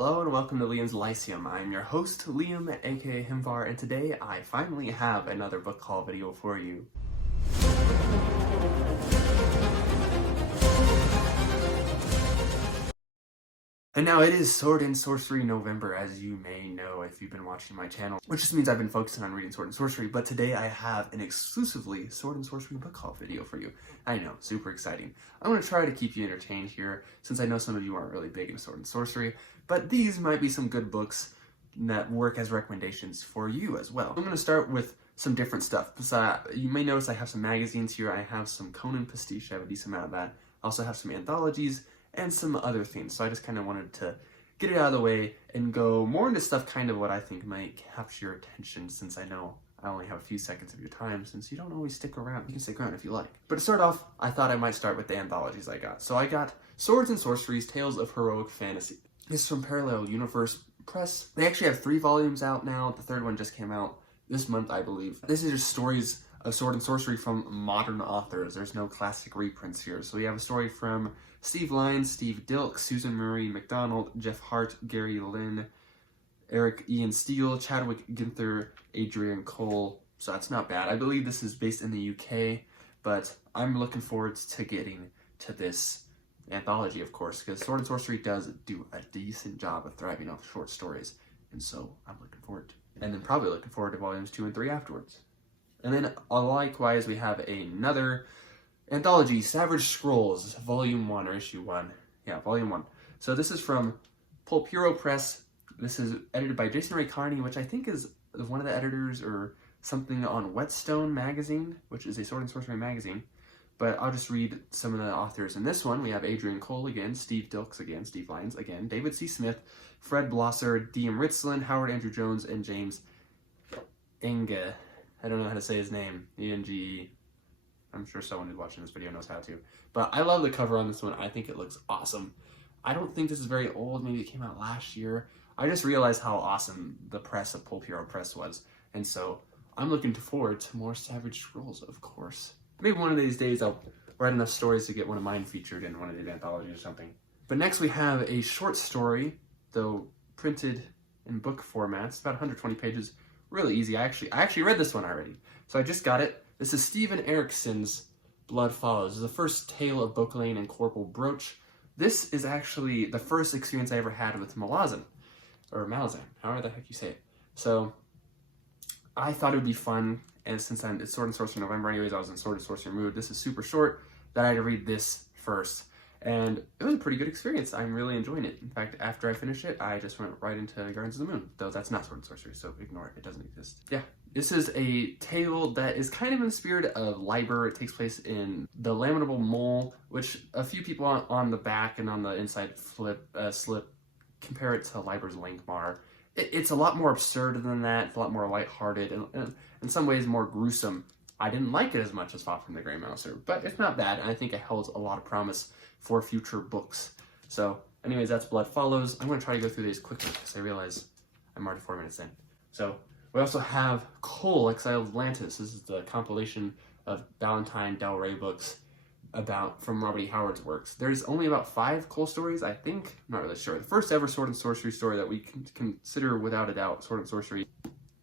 Hello and welcome to Liam's Lyceum. I'm your host, Liam, aka Himvar, and today I finally have another book haul video for you. And now it is Sword and Sorcery November, as you may know if you've been watching my channel, which just means I've been focusing on reading Sword and Sorcery, but today I have an exclusively Sword and Sorcery book haul video for you. I know, super exciting. I'm going to try to keep you entertained here, since I know some of you aren't really big into Sword and Sorcery, but these might be some good books that work as recommendations for you as well. I'm going to start with some different stuff. You may notice I have some magazines here. I have some Conan pastiche, I have a decent amount of that. I also have some anthologies, and some other things. So I just kind of wanted to get it out of the way and go more into stuff kind of what I think might capture your attention, since I know I only have a few seconds of your time, since you don't always stick around. You can stick around if you like. But to start off, I thought I might start with the anthologies I got. So I got Swords and Sorceries, Tales of Heroic Fantasy. This is from Parallel Universe Press. They actually have 3 volumes out now. The 3rd one just came out this month, I believe. This is just stories of Sword and Sorcery from modern authors. There's no classic reprints here. So we have a story from Steve Lyons, Steve Dilk, Susan Marie McDonald, Jeff Hart, Gary Lynn, Eric Ian Steele, Chadwick Ginther, Adrian Cole. So that's not bad. I believe this is based in the UK, but I'm looking forward to getting to this anthology, of course, because Sword and Sorcery does do a decent job of thriving off short stories, and so I'm looking forward to it. And then probably looking forward to volumes 2 and 3 afterwards. And then likewise, we have another anthology, Savage Scrolls, Volume 1, or Issue 1. Yeah, Volume 1. So this is from Pulp Hero Press. This is edited by Jason Ray Carney, which I think is one of the editors or something on Whetstone magazine, which is a Sword and Sorcery magazine. But I'll just read some of the authors. In this one, we have Adrian Cole again, Steve Dilks again, Steve Lyons again, David C. Smith, Fred Blosser, D.M. Ritzlin, Howard Andrew Jones, and James Enge. I don't know how to say his name. E-N-G-E. I'm sure someone who's watching this video knows how to. But I love the cover on this one. I think it looks awesome. I don't think this is very old. Maybe it came out last year. I just realized how awesome the press of Pulp Hero Press was. And so I'm looking forward to more Savage Scrolls, of course. Maybe one of these days I'll write enough stories to get one of mine featured in one of these anthologies or something. But next we have a short story, though printed in book format. It's about 120 pages. Really easy. I actually read this one already. So I just got it. This is Stephen Erikson's Blood Follows. This is the first tale of Bocalane and Corporal Broach. This is actually the first experience I ever had with Malazan, or Malazan, however the heck you say it. So I thought it would be fun, and since it's Sword and Sorcery November anyways, I was in Sword and Sorcery mood. This is super short, that I had to read this first. And it was a pretty good experience. I'm really enjoying it. In fact, after I finished it, I just went right into Guardians of the Moon, though that's not Sword and Sorcery, so ignore it. It doesn't exist. Yeah. This is a tale that is kind of in the spirit of Leiber. It takes place in the Lamentable Mole, which a few people on the back and on the inside slip compare it to Leiber's Linkmar. It's a lot more absurd than that. It's a lot more lighthearted and in some ways more gruesome. I didn't like it as much as Fought from the Grey Mouser, but it's not bad, and I think it holds a lot of promise for future books. So anyways, that's Blood Follows. I'm going to try to go through these quickly because I realize I'm already 4 minutes in. So we also have Cole, Exile of Atlantis. This is the compilation of Valentine Del Rey books from Robert E. Howard's works. There's only about 5 Cole stories, I think. I'm not really sure. The first ever Sword and Sorcery story that we can consider without a doubt Sword and Sorcery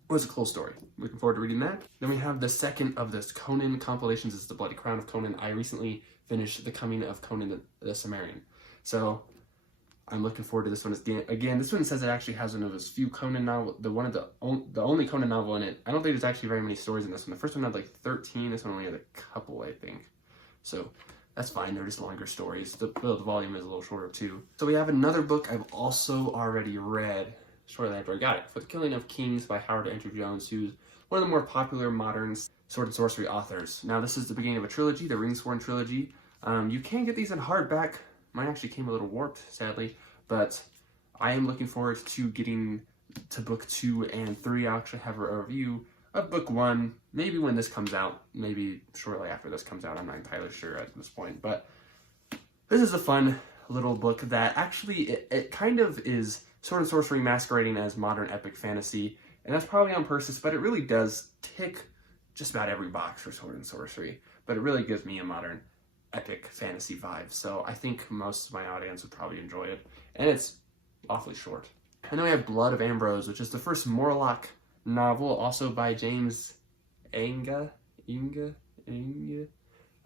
was a Cole story. Looking forward to reading that. Then we have the second of this Conan compilations. This is the Bloody Crown of Conan. I recently finished The Coming of Conan the Cimmerian. So I'm looking forward to this one. Again, this one says it actually has one of his few Conan novels, the only Conan novel in it. I don't think there's actually very many stories in this one. The first one had like 13. This one only had a couple, I think. So that's fine. They're just longer stories. The volume is a little shorter too. So we have another book I've also already read shortly after I got it. For the Killing of Kings by Howard Andrew Jones, who's one of the more popular modern Sword and Sorcery authors. Now this is the beginning of a trilogy, the Ringsworn trilogy. You can get these in hardback. Mine actually came a little warped, sadly, but I am looking forward to getting to book 2 and 3. I'll actually have a review of book 1, maybe when this comes out, maybe shortly after this comes out. I'm not entirely sure at this point, but this is a fun little book that actually, it kind of is Sword and Sorcery masquerading as modern epic fantasy, and that's probably on purpose, but it really does tick just about every box for Sword and Sorcery, but it really gives me a modern epic fantasy vibe, so I think most of my audience would probably enjoy it, and it's awfully short. And then we have Blood of Ambrose, which is the first Morlock novel, also by James Inga. I don't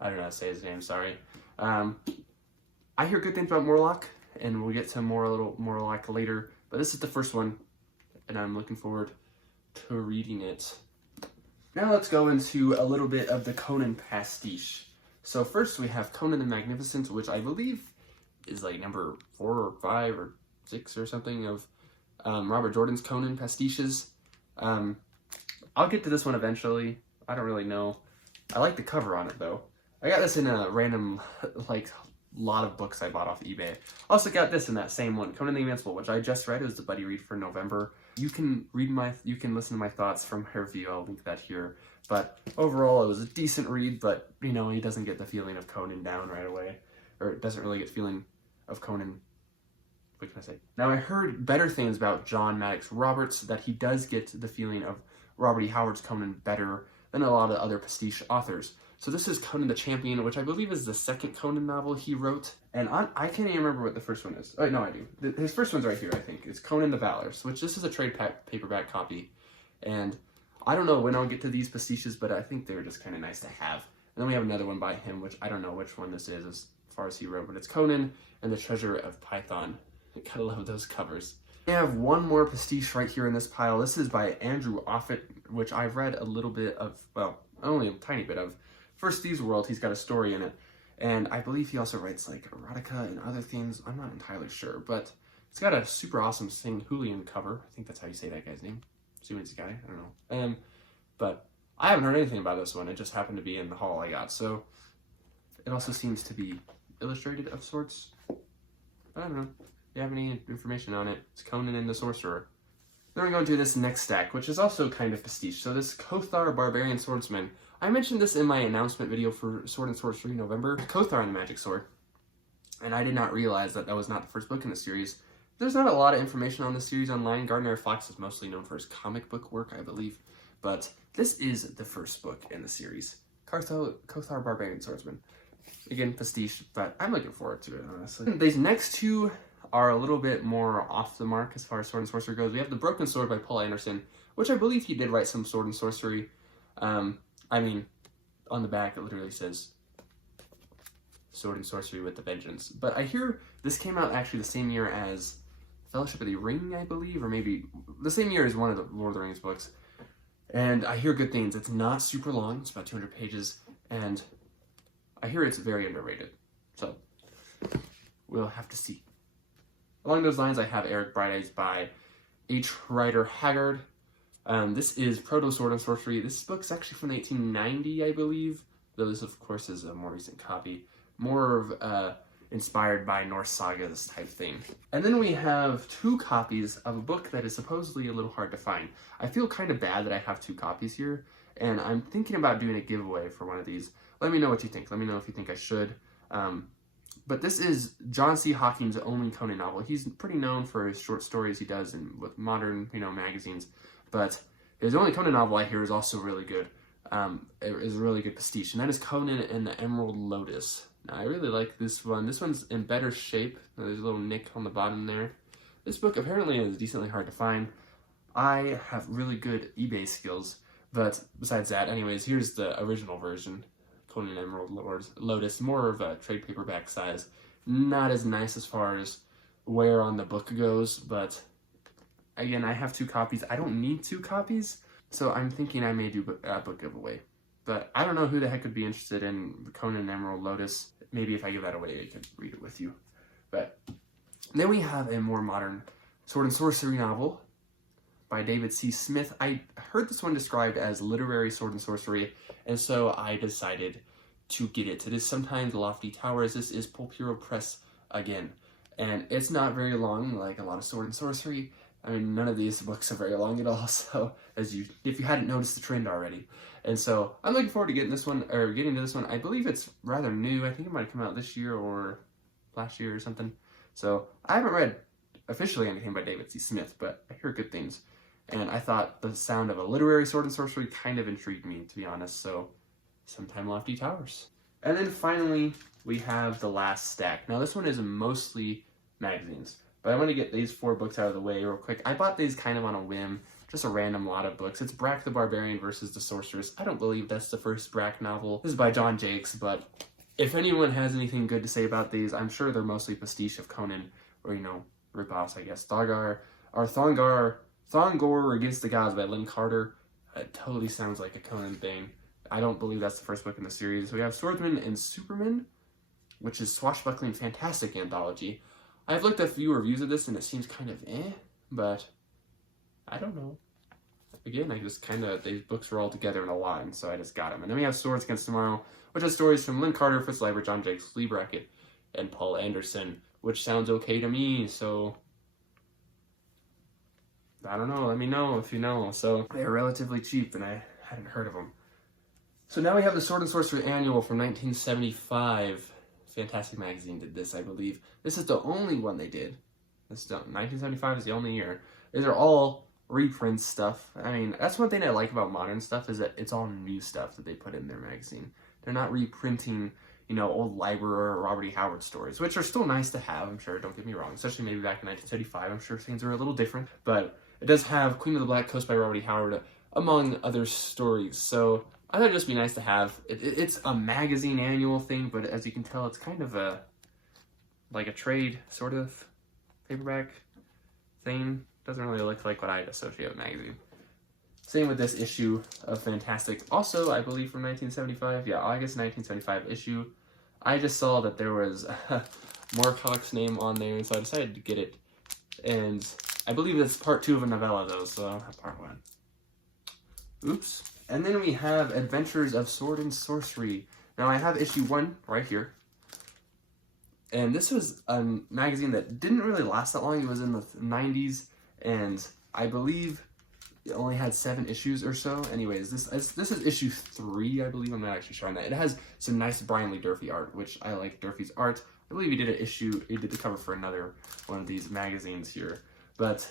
know how to say his name, sorry. I hear good things about Morlock, and we'll get to a little Morlock later, but this is the first one, and I'm looking forward to reading it. Now let's go into a little bit of the Conan pastiche. So first we have Conan the Magnificent, which I believe is like number 4 or 5 or 6 or something of Robert Jordan's Conan pastiches. I'll get to this one eventually. I don't really know. I like the cover on it though. I got this in a random like lot of books I bought off eBay. Also got this in that same one, Conan the Invincible, which I just read. It was the buddy read for November. You can listen to my thoughts from her review. I'll link that here. But overall, it was a decent read, but you know, he doesn't get the feeling of Conan down right away, or it doesn't really get the feeling of Conan. What can I say? Now I heard better things about John Maddox Roberts, that he does get the feeling of Robert E. Howard's Conan better than a lot of other pastiche authors. So this is Conan the Champion, which I believe is the second Conan novel he wrote. And I can't even remember what the first one is. Oh, no, I do. His first one's right here, I think. It's Conan the Valorous, which this is a trade paperback copy. And I don't know when I'll get to these pastiches, but I think they're just kind of nice to have. And then we have another one by him, which I don't know which one this is as far as he wrote, but it's Conan and the Treasure of Python. I gotta love those covers. We have one more pastiche right here in this pile. This is by Andrew Offutt, which I've read a little bit of, well, only a tiny bit of. First Thieves' World, he's got a story in it. And I believe he also writes like erotica and other things. I'm not entirely sure, but it's got a super awesome St. Julian cover. I think that's how you say that guy's name. Assuming it's a guy, I don't know. But I haven't heard anything about this one. It just happened to be in the haul I got. So it also seems to be illustrated of sorts. I don't know. If you have any information on it, it's Conan and the Sorcerer. Then we're going to do this next stack, which is also kind of pastiche. So this Kothar Barbarian Swordsman. I mentioned this in my announcement video for Sword and Sorcery November, Kothar and the Magic Sword. And I did not realize that that was not the first book in the series. There's not a lot of information on this series online. Gardner Fox is mostly known for his comic book work, I believe. But this is the first book in the series. Kothar Barbarian Swordsman. Again, pastiche, but I'm looking forward to it, honestly. These next two are a little bit more off the mark as far as Sword and Sorcery goes. We have The Broken Sword by Paul Anderson, which I believe he did write some Sword and Sorcery. I mean, on the back it literally says Sword and Sorcery with a Vengeance. But I hear this came out actually the same year as Fellowship of the Ring, I believe, or maybe the same year as one of the Lord of the Rings books. And I hear good things. It's not super long, it's about 200 pages, and I hear it's very underrated. So, we'll have to see. Along those lines, I have Eric Bright Eyes by H. Rider Haggard. This is Proto Sword and Sorcery. This book's actually from 1890, I believe, though this, of course, is a more recent copy. More of inspired by Norse sagas type thing. And then we have 2 copies of a book that is supposedly a little hard to find. I feel kind of bad that I have 2 copies here, and I'm thinking about doing a giveaway for one of these. Let me know what you think. Let me know if you think I should. But this is John C. Hocking's only Conan novel. He's pretty known for his short stories he does with modern, magazines. But his only Conan novel I hear is also really good. It is a really good pastiche, and that is Conan and the Emerald Lotus. Now, I really like this one. This one's in better shape. There's a little nick on the bottom there. This book apparently is decently hard to find. I have really good eBay skills, but besides that, anyways, here's the original version. Conan and Emerald Lotus, more of a trade paperback size. Not as nice as far as wear on the book goes, but again, I have 2 copies. I don't need 2 copies, so I'm thinking I may do a book giveaway. But I don't know who the heck would be interested in Conan and Emerald Lotus. Maybe if I give that away, I could read it with you. But then we have a more modern Sword and Sorcery novel by David C. Smith. I heard this one described as literary Sword and Sorcery, and so I decided to get it. It is Sometimes Lofty Towers. This is Pulpiro Press again, and it's not very long like a lot of Sword and Sorcery. I mean, none of these books are very long at all, so if you hadn't noticed the trend already. And so I'm looking forward to getting to this one. I believe it's rather new. I think it might have come out this year or last year or something. So I haven't read officially anything by David C. Smith, but I hear good things. And I thought the sound of a literary Sword and Sorcery kind of intrigued me, to be honest. So, Sometime Lofty Towers. And then finally, we have the last stack. Now, this one is mostly magazines. But I want to get these 4 books out of the way real quick. I bought these kind of on a whim, just a random lot of books. It's Brack the Barbarian versus the Sorceress. I don't believe that's the first Brack novel. This is by John Jakes, but if anyone has anything good to say about these, I'm sure they're mostly pastiche of Conan, or, you know, ripoffs, I guess. Thongor Against the Gods by Lynn Carter. It totally sounds like a Conan thing. I don't believe that's the first book in the series. We have Swordsman and Superman, which is swashbuckling fantastic anthology. I've looked at a few reviews of this and it seems kind of but I don't know. Again, I just kind of, these books were all together in a line, so I just got them. And then we have Swords Against Tomorrow, which has stories from Lynn Carter, Fritz, Leiber, John Jakes, Lee Brackett, and Paul Anderson, which sounds okay to me, so I don't know, let me know if you know. So they're relatively cheap and I hadn't heard of them. So now we have the Sword and Sorcery Annual from 1975. Fantastic Magazine did this, I believe. This is the only one they did. 1975 is the only year. These are all reprints stuff. I mean, that's one thing I like about modern stuff, is that it's all new stuff that they put in their magazine. They're not reprinting, you know, old Leiber or Robert E. Howard stories, which are still nice to have, I'm sure, don't get me wrong. Especially maybe back in 1975, I'm sure things are a little different. But it does have Queen of the Black Coast by Robert E. Howard, among other stories. So I thought it'd just be nice to have. It's a magazine annual thing, but as you can tell, it's kind of like a trade sort of paperback thing. Doesn't really look like what I'd associate with magazine. Same with this issue of Fantastic. Also, I believe from 1975, yeah, August 1975 issue. I just saw that there was Moorcock's name on there, and so I decided to get it. And I believe it's part 2 of a novella, though, so I'll have part 1. Oops. And then we have Adventures of Sword and Sorcery. Now I have issue 1 right here. And this was a magazine that didn't really last that long. It was in the 90s, and I believe it only had 7 issues or so. Anyways, this is issue 3, I believe. I'm not actually showing that. It has some nice Brian Lee Durfee art, which I like Durfee's art. I believe he did he did the cover for another one of these magazines here. But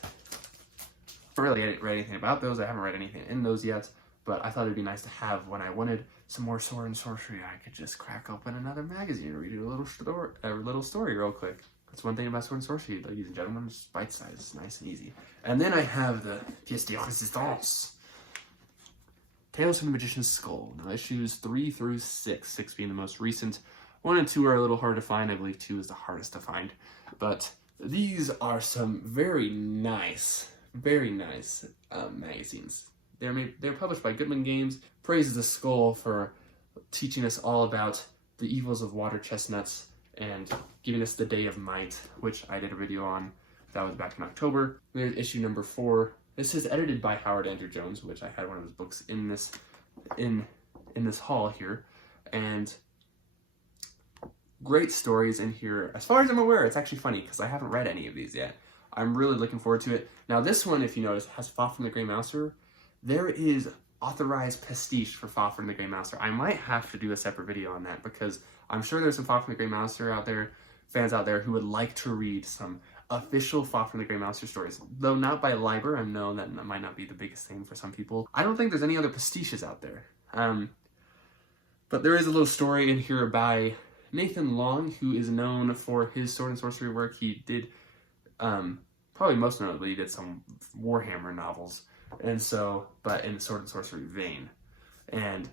I really didn't read anything about those. I haven't read anything in those yet. But I thought it'd be nice to have when I wanted some more Sword and Sorcery. I could just crack open another magazine and read a little story real quick. That's one thing about Sword and Sorcery, ladies and gentlemen. It's bite-sized, it's nice and easy. And then I have the Pièce de Résistance. Tales from the Magician's Skull. Now issues 3 through 6, 6 being the most recent. 1 and 2 are a little hard to find. I believe 2 is the hardest to find. But these are some very nice magazines. They're published by Goodman Games. Praises the Skull for teaching us all about the evils of water chestnuts and giving us the Day of Might, which I did a video on. That was back in October. There's issue number 4. This is edited by Howard Andrew Jones, which I had one of his books in this haul here. And great stories in here. As far as I'm aware, it's actually funny because I haven't read any of these yet. I'm really looking forward to it. Now this one, if you notice, has Fafhrd the Grey Mouser. There is authorized pastiche for Fafhrd the Grey Mouser. I might have to do a separate video on that because I'm sure there's some Fafhrd the Grey Mouser out there, fans out there who would like to read some official Fafhrd the Grey Mouser stories. Though not by Leiber, I know that might not be the biggest thing for some people. I don't think there's any other pastiches out there. But there is a little story in here by Nathan Long, who is known for his Sword and Sorcery work. He did, probably most notably, he did some Warhammer novels. And so, but in the Sword and Sorcery vein. And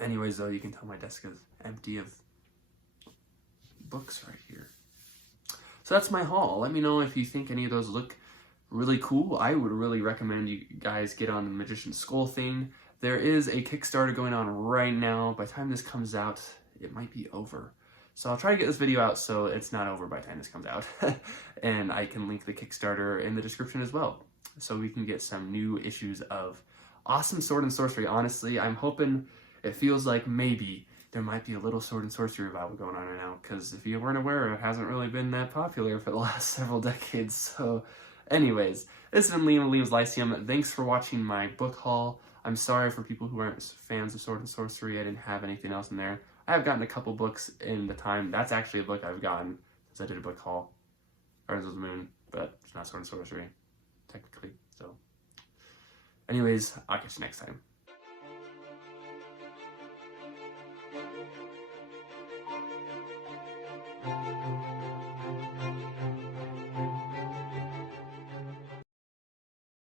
anyways, though, you can tell my desk is empty of books right here. So that's my haul. Let me know if you think any of those look really cool. I would really recommend you guys get on the Magician's Skull thing. There is a Kickstarter going on right now. By the time this comes out, it might be over. So I'll try to get this video out so it's not over by the time this comes out. And I can link the Kickstarter in the description as well, so we can get some new issues of awesome Sword and Sorcery. Honestly, I'm hoping, it feels like maybe there might be a little Sword and Sorcery revival going on right now, because if you weren't aware, it hasn't really been that popular for the last several decades. So anyways, this has been Liam of Liam's Lyceum. Thanks for watching my book haul. I'm sorry for people who aren't fans of Sword and Sorcery. I didn't have anything else in there. I have gotten a couple books in the time. That's actually a book I've gotten since I did a book haul. Rise of the Moon, but it's not Sword and Sorcery, technically. So anyways, I'll catch you next time.